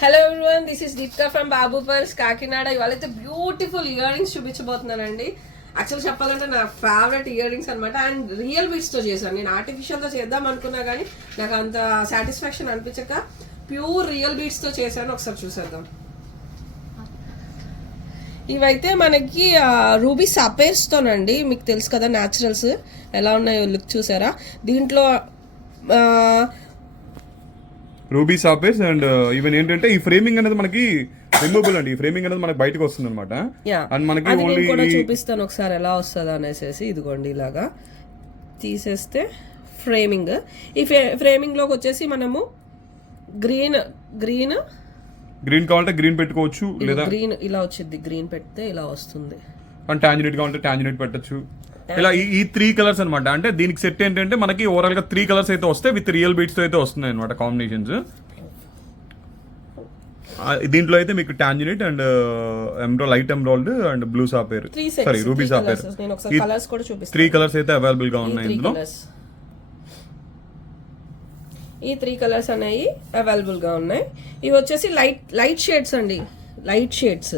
Hello everyone this is Deepka from Babu purse Kakinada ఇవాళైతే beautiful ear rings చూపించబోతున్నానండి. Actual చెప్పాలంటే నా ఫేవరెట్ ఇయర్ రింగ్స్ అనమాట అండ్ రియల్ బీట్స్తో చేశాను. నేను ఆర్టిఫిషియల్తో చేద్దాం అనుకున్నా కానీ నాకు అంత సాటిస్ఫాక్షన్ అనిపించక ప్యూర్ రియల్ బీట్స్తో చేశాను. ఒకసారి చూసేద్దాం. ఇవైతే మనకి రూబీ సపేర్స్తోనండి మీకు తెలుసు కదా న్యాచురల్స్ ఎలా ఉన్నాయో లుక్ చూసారా? దీంట్లో రూబీ సాపేస్ అండ్ ఈవెన్ ఏంటంటే ఈ ఫ్రేమింగ్ అనేది మనకి రిమూవబుల్ అండి. ఈ ఫ్రేమింగ్ అనేది మనకి బయటకు వస్తుంది అనమాట యా అండ్ మనకి ఓన్లీ కూడా చూపిస్తాను ఒకసారి ఎలా వస్తుంది అనేసి ఇదిగోండి ఇలాగా తీసేస్తే ఫ్రేమింగ్ ఈ ఫ్రేమింగ్లోకి వచ్చేసి మనము గ్రీన్ గ్రీన్ గ్రీన్ కావాలంటే గ్రీన్ పెట్టుకోవచ్చు లేదా గ్రీన్ ఇలా వచ్చింది గ్రీన్ పెడితే ఇలా వస్తుంది. అండ్ టాంజినేట్ కావాలంటే టాంజినేట్ పెట్టచ్చు. ఇలా ఈ- త్రీ కలర్స్ అన్నమాట. అంటే దీనికి సెట్ ఏంటంటే మనకి ఓవరాల్గా త్రీ కలర్స్ అయితే వస్తాయి విత్ రియల్ బీట్స్తో అయితే వస్తున్నాయి అనమాట కాంబినేషన్స్ దీంట్లో అయితే మీకు tanzanite and ఎమ్రో light emerald and blue sapphire sorry ruby sapphire three colours అయితే అవైలబుల్గా ఉన్నాయి ఇందులో. ఈ త్రీ కలర్స్ అనేవి అవైలబుల్గా ఉన్నాయి. ఇవి వచ్చేసి లైట్ లైట్ షేడ్స్ అండి. లైట్ షేడ్స్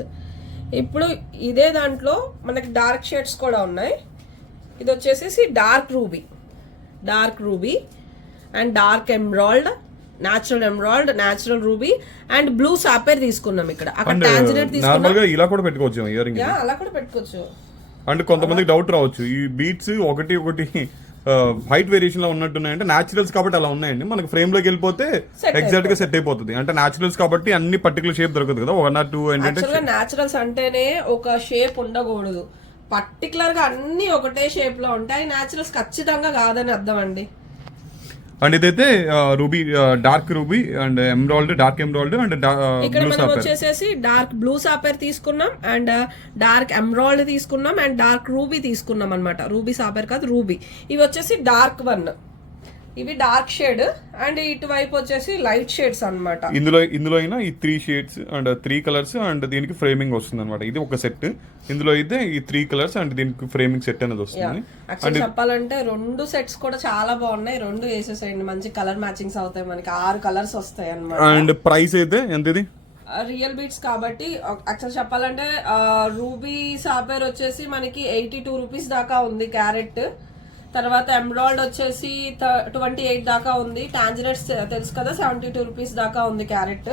ఇప్పుడు ఇదే దాంట్లో మనకి డార్క్ షేడ్స్ కూడా ఉన్నాయి. ఇది వచ్చేసి dark ruby. Dark ruby and dark emerald natural emerald natural ruby and blue sapphire తీసుకున్నాం ఇక్కడ. అక్కడ అండ్ టాంజినేట్ తీసుకున్నాం. ఇలా కూడా పెట్టుకోవచ్చు ఇయర్ రింగ్ అలా కూడా పెట్టుకోవచ్చు. అండ్ కొంతమందికి డౌట్ రావచ్చు. ఈ బీట్స్ ఒకటి ఒకటి హైట్ వేరియేషన్లో ఉన్నట్టున్నాయంటే న్యాచురల్స్ కాబట్టి అలా ఉన్నాయండి. మనకి ఫ్రేమ్లోకి వెళ్ళిపోతే ఎగ్జాక్ట్గా సెట్ అయిపోతుంది. అంటే న్యాచురల్స్ కాబట్టి అన్ని పర్టికులర్ షేప్ దొరకదు కదా. వన్ ఆర్ టూ గా న్యాచురల్స్ అంటేనే ఒక షేప్ ఉండకూడదు. పర్టికులర్గా అన్ని ఒకటే షేప్లో ఉంటాయి. న్యాచురల్స్ ఖచ్చితంగా కాదని అర్థం అండి. అండ్ ఇదైతే ruby dark ruby and emerald dark emerald and ఇక్కడ మనం వచ్చేసేసి డార్క్ బ్లూ సాపర్ తీసుకున్నాం అండ్ డార్క్ ఎమ్రాల్డ్ తీసుకున్నాం అండ్ డార్క్ రూబీ తీసుకున్నాం అన్నమాట. రూబీ సాపర్ కాదు రూబీ ఇవి వచ్చేసి డార్క్ వన్ ఇవి డార్క్ షేడ్ అండ్ ఇటువైపు వచ్చేసి లైట్ షేడ్స్ అన్నమాట. ఇందులో ఇందులో అయినా ఈ three shades and three colours and దీనికి ఫ్రేమింగ్ వస్తుంది అనమాట ఇది ఒక సెట్ ఇందులో అయితే ఈ త్రీ కలర్స్ అండ్ దీనికి ఫ్రేమింగ్ సెట్ అనేది వస్తుంది. యాక్చువల్ చెప్పాలంటే రెండు సెట్స్ కూడా చాలా బాగున్నాయి. రెండు వేసేసేయండి. మంచి కలర్ మ్యాచింగ్స్ అవుతాయి మనకి. ఆరు కలర్స్ వస్తాయి అన్నమాట. అండ్ ప్రైస్ అయితే ఎంత ఇది రియల్ బీట్స్ కాబట్టి యాక్చువల్ చెప్పాలంటే రూబీ సాపేర్ వచ్చేసి మనకి ఎయిటీ టూ రూపీస్ దాకా ఉంది క్యారెట్. తర్వాత ఎంబ్రాయిడ్ వచ్చేసి ట్వంటీ ఎయిట్ దాకా ఉంది. టాంజరెట్స్ తెలుసు కదా సెవెంటీ టూ రూపీస్ దాకా ఉంది క్యారెట్.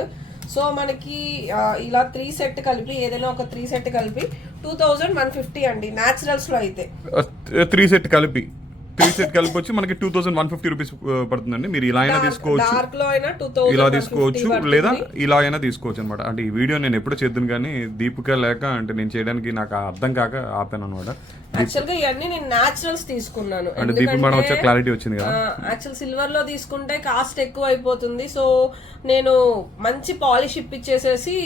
సో మనకి ఇలా త్రీ సెట్ కలిపి ఏదైనా ఒక త్రీ సెట్ కలిపి టూ థౌజండ్ వన్ ఫిఫ్టీ అండి. న్యాచురల్స్లో అయితే. త్రీ సెట్ కలిపి. త్రీ సెట్ కలిపి వచ్చి మనకి two thousand one fifty rupees పడుతుందండి. మీరు ఇలా అయినా తీసుకోవచ్చు. ఇలా తీసుకోవచ్చు. లేదా ఇలా అయినా తీసుకోవచ్చు అనమాట అంటే ఈ వీడియో నేను ఎప్పుడు చేద్దాను కానీ దీపిక లేక అంటే నేను చేయడానికి నాకు అర్థం కాక ఆపాను అనమాట యాక్చువల్గా ఇవన్నీ నేను న్యాచురల్స్ తీసుకున్నాను. అంటే దీపిక మేడం వచ్చే క్లారిటీ వచ్చింది కదా. యాక్చువల్ సిల్వర్లో తీసుకుంటే కాస్ట్ ఎక్కువ అయిపోతుంది సో నేను మంచి పాలిష్ ఇప్పించేసేసి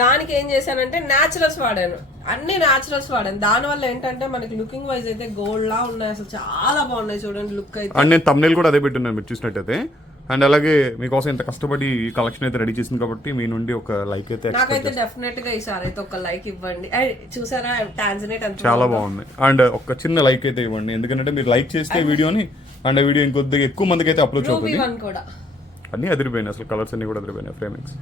దానికి ఏం చేశానంటే న్యాచురల్స్ వాడాను. అన్ని న్యాచురల్స్ వాడాను. దానివల్ల ఏంటంటే మనకి లుకింగ్ వైజ్ అయితే గోల్డ్ లా ఉన్నాయి. అసలు చాలా బాగున్నాయి చూడండి లుక్ అయితే. అండ్ నేను తమ్నేల్ కూడా అదే పెట్టున్నాను మీరు చూసినట్టయితే. అండ్ అలాగే మీకోసం ఇంత కష్టపడి ఈ కలెక్షన్ అయితే రెడీ చేసింది కాబట్టి మీ నుండి ఒక లైక్ అయితే నాకైతే డెఫినెట్గా ఈసారి అయితే ఒక లైక్ ఇవ్వండి. చూసారా టాన్జనేట్ అంత చాలా బాగుంది? అండ్ ఒక చిన్న లైక్ అయితే ఇవ్వండి. ఎందుకంటే మీరు లైక్ చేస్తే వీడియోని అండ్ ఆ వీడియో ఇంకొద్దిగా ఎక్కువ మందికి అయితే అప్లోడ్ కూడా. అన్ని అదిరిపోయినాయి. అసలు కలర్స్ అన్ని కూడా అదిరిపోయినాయి. ఫ్రేమింగ్స్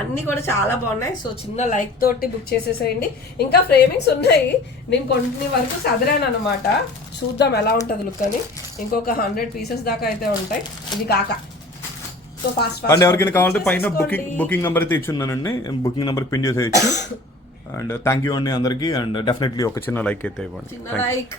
అన్ని కూడా చాలా బాగున్నాయి. సో చిన్న లైక్ తోటి బుక్ చేసేసేయండి. ఇంకా ఫ్రేమింగ్స్ ఉన్నాయి. నేను కొన్ని వరకు సదరాను అనమాట చూద్దాం ఎలా ఉంటుంది లుక్ అని. ఇంకొక హండ్రెడ్ పీసెస్ దాకా అయితే ఉంటాయి. ఇది కాక. సో ఫాస్ట్ అండ్ ఎవరికైనా కావాలంటే పైన బుకింగ్ బుకింగ్ నెంబర్ అయితే ఇచ్చున్నానండి. బుకింగ్ నెంబర్ పిన్ చేసేయచ్చు. అండ్ థ్యాంక్ యూ అండి అందరికీ. అండ్ డెఫినెట్లీ ఒక చిన్న లైక్ అయితే ఇవ్వండి. చిన్న లైక్